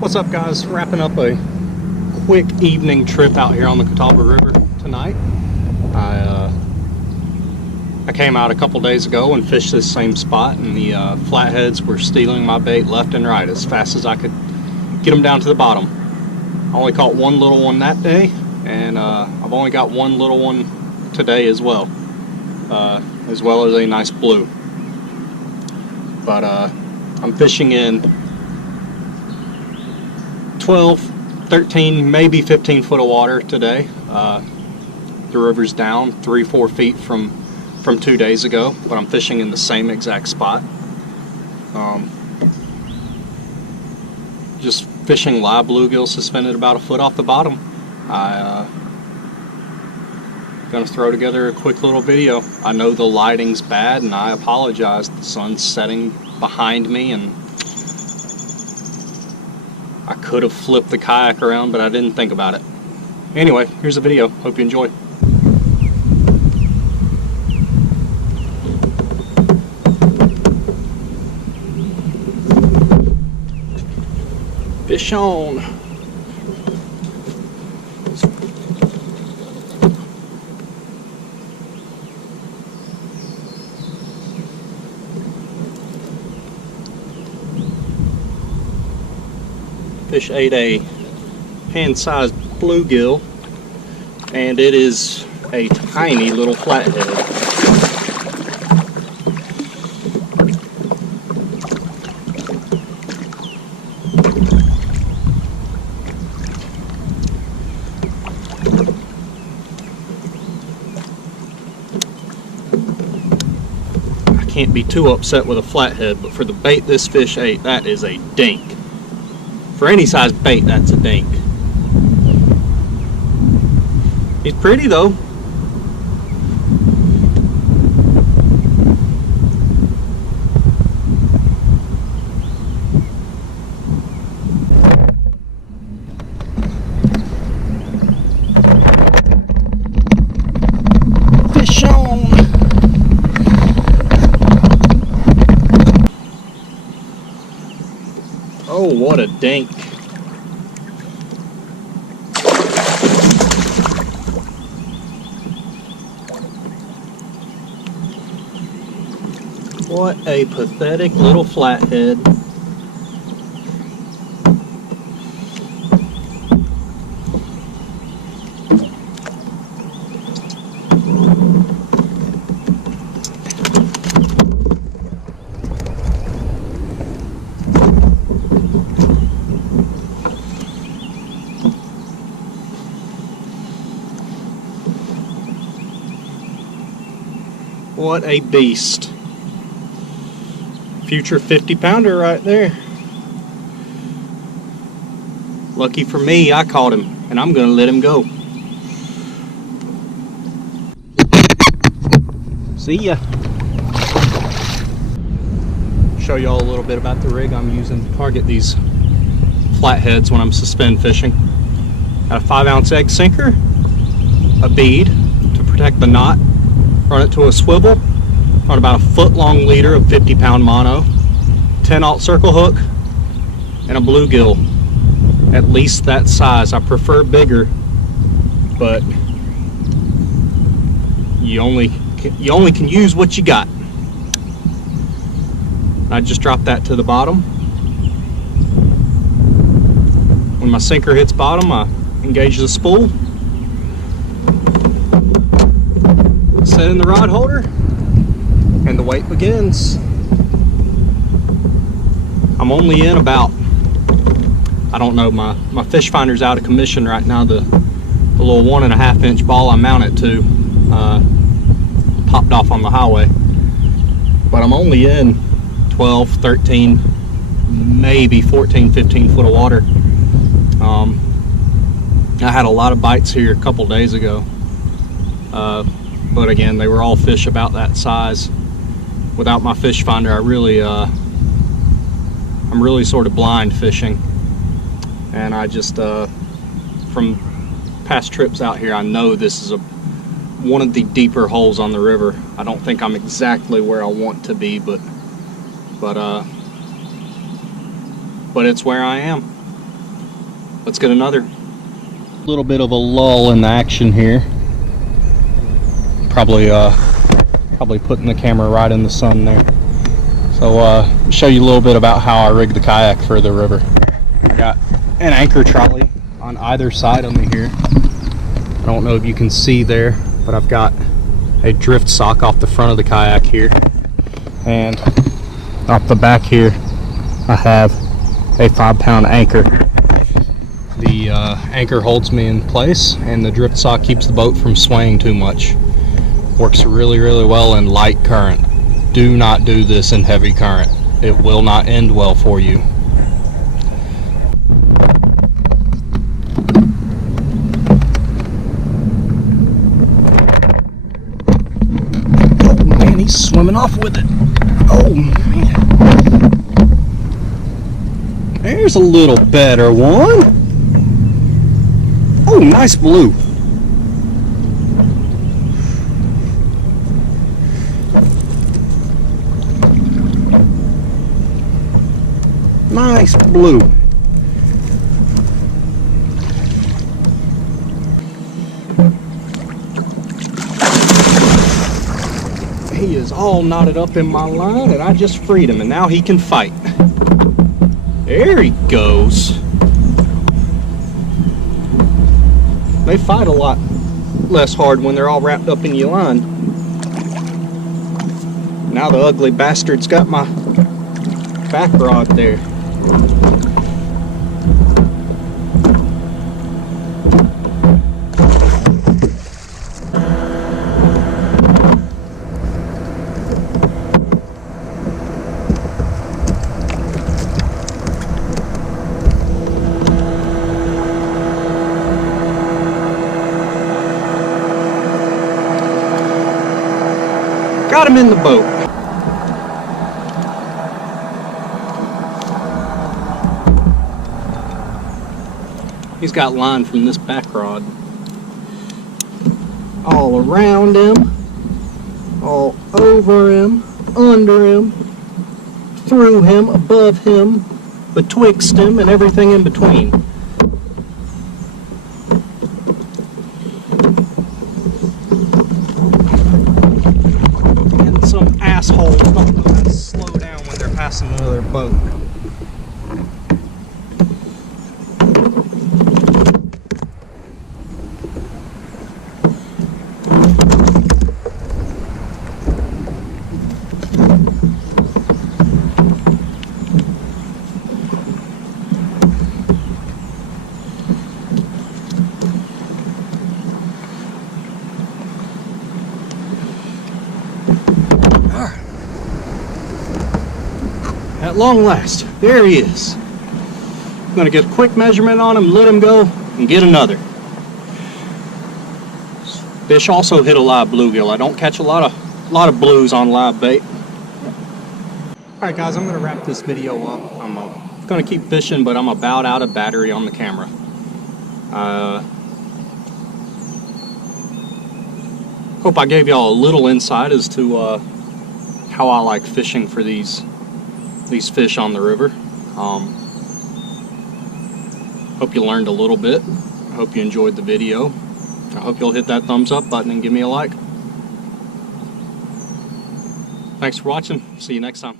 What's up, guys? Wrapping up a quick evening trip out here on the Catawba River tonight. I came out a couple days ago and fished this same spot, and the flatheads were stealing my bait left and right as fast as I could get them down to the bottom. I only caught one little one that day, and I've only got one little one today as well as a nice blue. But I'm fishing in 12, 13, maybe 15 foot of water today. The river's down 3-4 feet from 2 days ago, but I'm fishing in the same exact spot. Just fishing live bluegill suspended about a foot off the bottom. Gonna throw together a quick little video. I know the lighting's bad, and I apologize. The sun's setting behind me, and I could have flipped the kayak around, but I didn't think about it. Anyway, here's the video. Hope you enjoy. Fish on. Fish ate a hand-sized bluegill, and it is a tiny little flathead. I can't be too upset with a flathead, but for the bait this fish ate, that is a dink. For any size bait, that's a dink. He's pretty though. Fish on. Oh, what a dink. What a pathetic little flathead. What a beast. Future 50-pounder right there. Lucky for me, I caught him, and I'm gonna let him go. See ya. Show y'all a little bit about the rig I'm using to target these flatheads when I'm suspend fishing. Got a 5-ounce egg sinker, a bead to protect the knot, run it to a swivel, on about a foot-long leader of 50-pound mono, 10-aught circle hook, and a bluegill, at least that size. I prefer bigger, but you only can use what you got. I just dropped that to the bottom. When my sinker hits bottom, I engage the spool, set in the rod holder, and the wait begins. I'm only in about, I don't know, my fish finder's out of commission right now. The little 1.5-inch ball I mount it to popped off on the highway. But I'm only in 12, 13, maybe 14, 15 foot of water. I had a lot of bites here a couple days ago. But again, they were all fish about that size. Without my fish finder, I'm really sort of blind fishing, and I just from past trips out here, I know this is one of the deeper holes on the river. I don't think I'm exactly where I want to be, but it's where I am. let's get another. Little bit of a lull in the action here. Probably putting the camera right in the sun there. So show you a little bit about how I rig the kayak for the river. I got an anchor trolley on either side of me here. I don't know if you can see there, but I've got a drift sock off the front of the kayak here, and off the back here I have a 5-pound anchor. The anchor holds me in place, and the drift sock keeps the boat from swaying too much. Works really well in light current. Do not do this in heavy current. It will not end well for you. Oh man, he's swimming off with it. Oh man. There's a little better one. Oh, nice blue. Nice blue. He is all knotted up in my line, and I just freed him, and now he can fight. There he goes. They fight a lot less hard when they're all wrapped up in your line. Now the ugly bastard's got my back rod there. Got him in the boat. He's got line from this back rod all around him, all over him, under him, through him, above him, betwixt him, and everything in between. And some assholes don't know how to slow down when they're passing another boat. At long last, there he is. I'm gonna get a quick measurement on him, let him go, and get another. Fish also hit a live bluegill. I don't catch a lot of blues on live bait. Alright guys, I'm gonna wrap this video up. I'm gonna keep fishing, but I'm about out of battery on the camera. Hope I gave y'all a little insight as to how I like fishing for these fish on the river. Hope you learned a little bit. I hope you enjoyed the video. I hope you'll hit that thumbs up button and give me a like. Thanks for watching. See you next time.